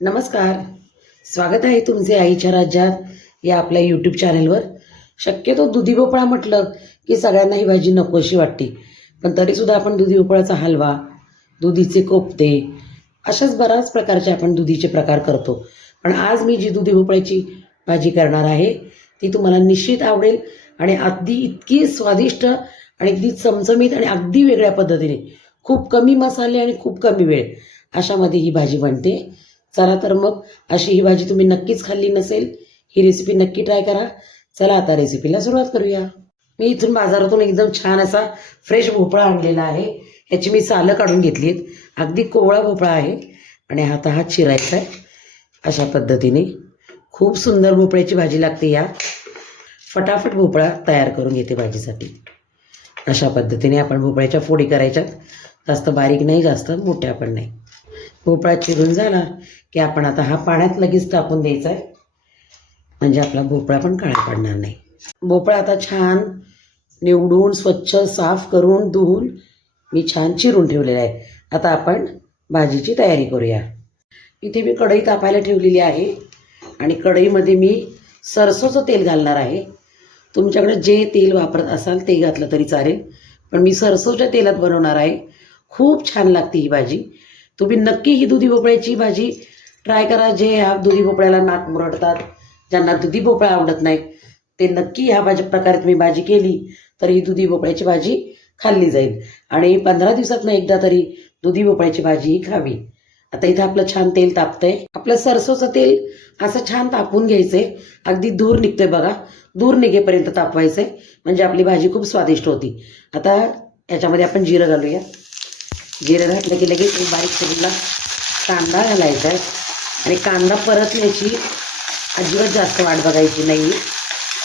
नमस्कार. स्वागत आहे तुमचे आईच्या राज्यात या आपल्या यूट्यूब चॅनलवर शक्यतो दुधी भोपळा म्हटलं की सगळ्यांना ही भाजी नकोशी वाटते. पण तरीसुद्धा आपण दुधी भोपळाचा हलवा दुधीचे कोपते अशाच बऱ्याच प्रकारचे आपण दुधीचे प्रकार करतो. पण आज मी जी दुधी भोपळ्याची भाजी करणार आहे ती तुम्हाला निश्चित आवडेल आणि अगदी इतकी स्वादिष्ट आणि अगदी चमचमीत आणि अगदी वेगळ्या पद्धतीने. खूप कमी मसाले आणि खूप कमी वेळ अशामध्ये ही भाजी बनते. चला तर मग अशी ही भाजी तुम्ही नक्कीच खाल्ली नसेल ही रेसिपी नक्की ट्राय करा. चला आता रेसिपीला सुरुवात करूया. मी इथून बाजारातून एकदम छान असा फ्रेश भोपळा आणलेला आहे. ह्याची मी सालं काढून घेतली आहेत. अगदी कोवळा भोपळा आहे. आणि आता हा चिरायचा आहे. अशा पद्धतीने खूप सुंदर भोपळ्याची भाजी लागते या. फटाफट भोपळा तयार करून घेते भाजीसाठी. अशा पद्धतीने आपण भोपळ्याच्या फोडी करायच्यात. जास्त बारीक नाही जास्त मोठ्या पण नाही. भोपळा चिरून झाला की आपण आता हा पाण्यात लगेच टाकून द्यायचा आहे म्हणजे आपला भोपळा पण काळा पडणार नाही. भोपळा आता छान निवडून स्वच्छ साफ करून धुवून मी छान चिरून ठेवलेला आहे. आता आपण भाजीची तयारी करूया. इथे मी कढई तापायला ठेवलेली आहे आणि कढईमध्ये मी सरसोचं तेल घालणार आहे. तुमच्याकडे जे तेल वापरत असाल ते घातलं तरी चालेल. पण मी सरसोच्या तेलात बनवणार आहे. खूप छान लागते ही भाजी. तुम्ही नक्की ही दुधी भोपळ्याची भाजी ट्राय करा जे ह्या दुधी भोपळ्याला नाक मुरडतात ज्यांना दुधी भोपळा आवडत नाही ते नक्की ह्या भाजी प्रकारे तुम्ही भाजी केली तर ही दुधी भोपळ्याची भाजी खाल्ली जाईल. आणि पंधरा दिवसातनं एकदा तरी दुधी भोपळ्याची भाजी ही खावी. आता इथं आपलं छान तेल तापतंय. आपलं सरसोचं तेल असं छान तापून घ्यायचंय. अगदी दूर निघतंय बघा. दूर निघेपर्यंत तापवायचंय. म्हणजे आपली भाजी खूप स्वादिष्ट होती. आता याच्यामध्ये आपण जिरं घालूया. जिरं घातलं की लगेच एक बारीक चिरलेला कांदा घालायचा आहे. आणि कांदा परतण्याची अजिबात जास्त वाट बघायची नाही.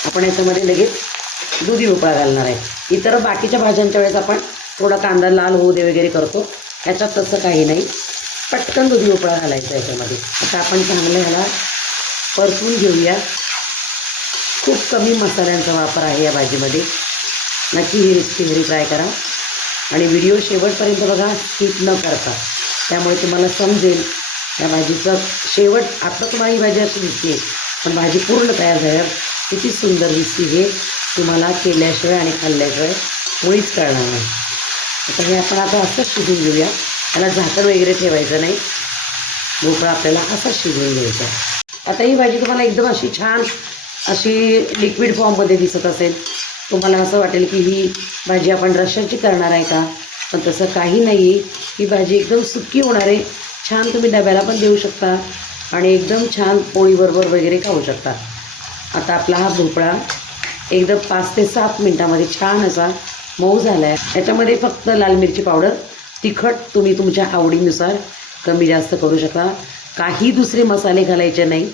आपण याच्यामध्ये लगेच दुधी भोपळा घालणार आहे. इतर बाकीच्या भाज्यांच्या वेळेस आपण थोडा कांदा लाल होऊ दे वगैरे करतो. ह्याच्यात तसं काही नाही. पटकन दुधी भोपळा घालायचा याच्यामध्ये. आता आपण चांगलं ह्याला परतून घेऊया. खूप कमी मसाल्यांचा वापर आहे या भाजीमध्ये. नक्की ही रेसिपी घरी ट्राय करा. आणि व्हिडिओ शेवटपर्यंत बघा स्किप न करता. त्यामुळे तुम्हाला समजेल या भाजीचं शेवट आता तुम्हाला ही भाजी अशी दिसते पण भाजी पूर्ण तयार झाल्यावर किती सुंदर दिसते हे तुम्हाला केल्याशिवाय आणि खाल्ल्याशिवाय मुळीच कळणार नाही. आता हे आपण आता असंच शिजून घेऊया. त्याला झाकण वगैरे ठेवायचं नाही. भोपळा आपल्याला असाच शिजवून घ्यायचा. आता ही भाजी तुम्हाला एकदम अशी छान अशी लिक्विड फॉर्ममध्ये दिसत असेल. तुम्हाला असं वाटेल की ही भाजी आपण रश्याची करणार आहे का? पण तसं काही नाही. ही भाजी एकदम सुकी होणार आहे. छान तुम्ही डब्याला पण देऊ शकता आणि एकदम छान पोळीबरोबर वगैरे खाऊ शकता. आता आपला हा भोपळा एकदम पाच ते सात मिनटामध्ये छान असा मऊ झाला आहे याच्यामध्ये फक्त लाल मिरची पावडर तिखट तुम्ही तुमच्या आवडीनुसार कमी जास्त करू शकता. काही दुसरे मसाले घालायचे नाही.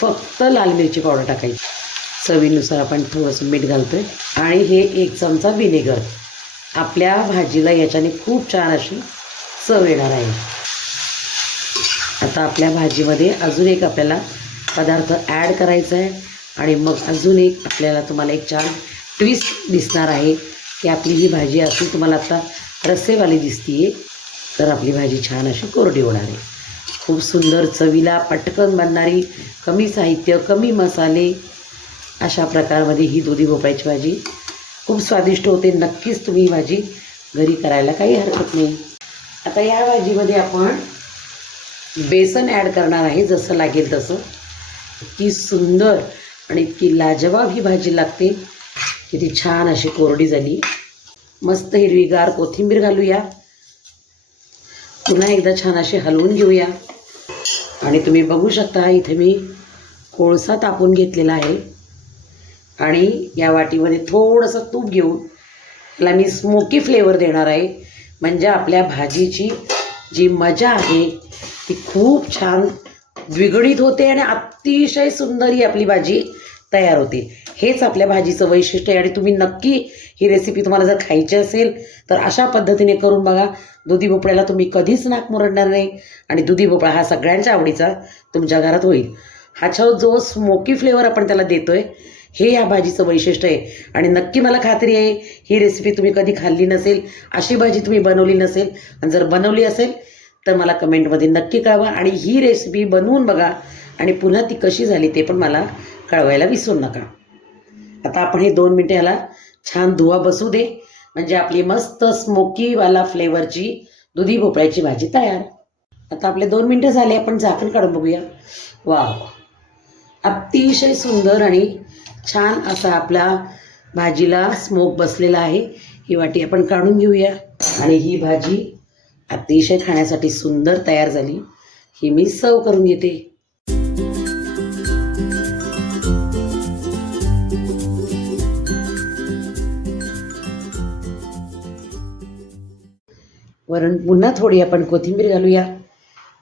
फक्त लाल मिरची पावडर टाकायची. चवीनुसार आपण थोडंसं मीठ घालतो आहे आणि हे एक चमचा व्हिनेगर आपल्या भाजीला याच्याने खूप छान अशी चव येणार आहे. आता आपल्या भाजीमध्ये अजून एक आपल्याला पदार्थ ॲड करायचा आहे. आणि मग अजून एक आपल्याला तुम्हाला एक छान ट्विस्ट दिसणार आहे की आपली ही भाजी असून तुम्हाला आता रस्सेवाली दिसतीये. तर आपली भाजी छान अशी कोरडी होणार आहे. खूप सुंदर चवीला पटकन बनणारी कमी साहित्य कमी मसाले अशा प्रकारमध्ये ही दुधी भोपळ्याची भाजी खूप स्वादिष्ट होते. नक्कीच तुम्ही ही भाजी घरी करायला काही हरकत नाही. आता या भाजीमध्ये आपण बेसन ॲड करणार आहे जसं लागेल तसं. इतकी सुंदर आणि इतकी लाजवाब ही भाजी लागते. किती छान अशी कोरडी झाली. मस्त हिरवीगार कोथिंबीर घालूया. पुन्हा एकदा छान अशी हलवून घेऊया. आणि तुम्ही बघू शकता इथे मी कोळसा तापून घेतलेला आहे. आणि या वाटीमध्ये थोडंसं तूप घेऊन त्याला मी स्मोकी फ्लेवर देणार आहे. म्हणजे आपल्या भाजीची जी मजा आहे ती खूप छान द्विगणित होते आणि अतिशय सुंदर ही आपली भाजी तयार होते. हेच आपल्या भाजीचं वैशिष्ट्य आहे आणि तुम्ही नक्की ही रेसिपी तुम्हाला जर खायची असेल तर अशा पद्धतीने करून बघा. दुधी भोपळ्याला तुम्ही कधीच नाक मुरडणार नाही आणि दुधी भोपळा हा सगळ्यांच्या आवडीचा तुमच्या घरात होईल. हा छो जो स्मोकी फ्लेवर आपण त्याला देतोय हे या भाजीचं वैशिष्ट्य आहे. आणि नक्की मला खात्री आहे ही रेसिपी तुम्ही कधी खाल्ली नसेल अशी भाजी तुम्ही बनवली नसेल आणि जर बनवली असेल तर मला कमेंटमध्ये नक्की कळवा. आणि ही रेसिपी बनवून बघा आणि पुन्हा ती कशी झाली ते पण मला कळवायला विसरू नका. आता आपण हे दोन मिनटं ह्याला छान धुवा बसू दे. म्हणजे आपली मस्त स्मोकीवाला फ्लेवरची दुधी भोपळ्याची भाजी तयार. आता आपले दोन मिनटं झाले आपण झाकण काढून बघूया. वा अतिशय सुंदर आणि छान असा आपला भाजीला स्मोक बसलेला आहे. ही वाटी आपण काढून घेऊया. आणि ही भाजी अतिशय खाण्यासाठी सुंदर तयार झाली. ही मी सर्व करून घेते. वरण पुन्हा थोडी आपण कोथिंबीर घालूया.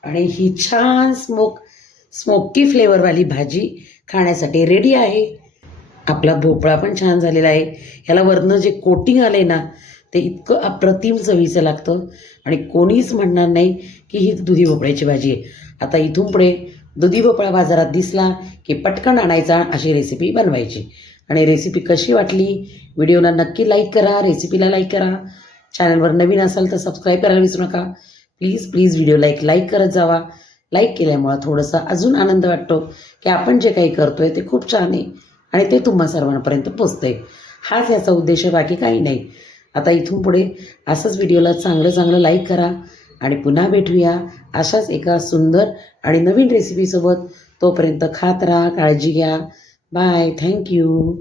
आणि ही छान स्मोक स्मोकी फ्लेवरवाली भाजी खाण्यासाठी रेडी आहे. आपला भोपळा पण छान झालेला आहे. ह्याला वरनं जे कोटिंग आलं आहे ना ते इतकं अप्रतिम चवीचं लागतं. आणि कोणीच म्हणणार नाही की ही दुधी भोपळ्याची भाजी आहे. आता इथून पुढे दुधी भोपळा बाजारात दिसला की पटकन आणायचा अशी रेसिपी बनवायची. आणि रेसिपी कशी वाटली? व्हिडिओला नक्की लाईक करा रेसिपीला लाईक करा. चॅनलवर नवीन असाल तर सबस्क्राईब करायला विसरू नका. प्लीज प्लीज व्हिडिओला एक लाईक करत जावा. लाईक केल्यामुळं थोडंसं अजून आनंद वाटतो की आपण जे काही करतो आहे ते खूप छान आहे. आणि ते तुम्हा सर्वांपर्यंत पोचतं आहे हाच याचा उद्देश आहे बाकी काही नाही. आता इथून पुढे असंच व्हिडिओला चांगलं चांगलं लाईक करा आणि पुन्हा भेटूया अशाच एका सुंदर आणि नवीन रेसिपीसोबत तोपर्यंत खात राहा काळजी घ्या. Bye thank you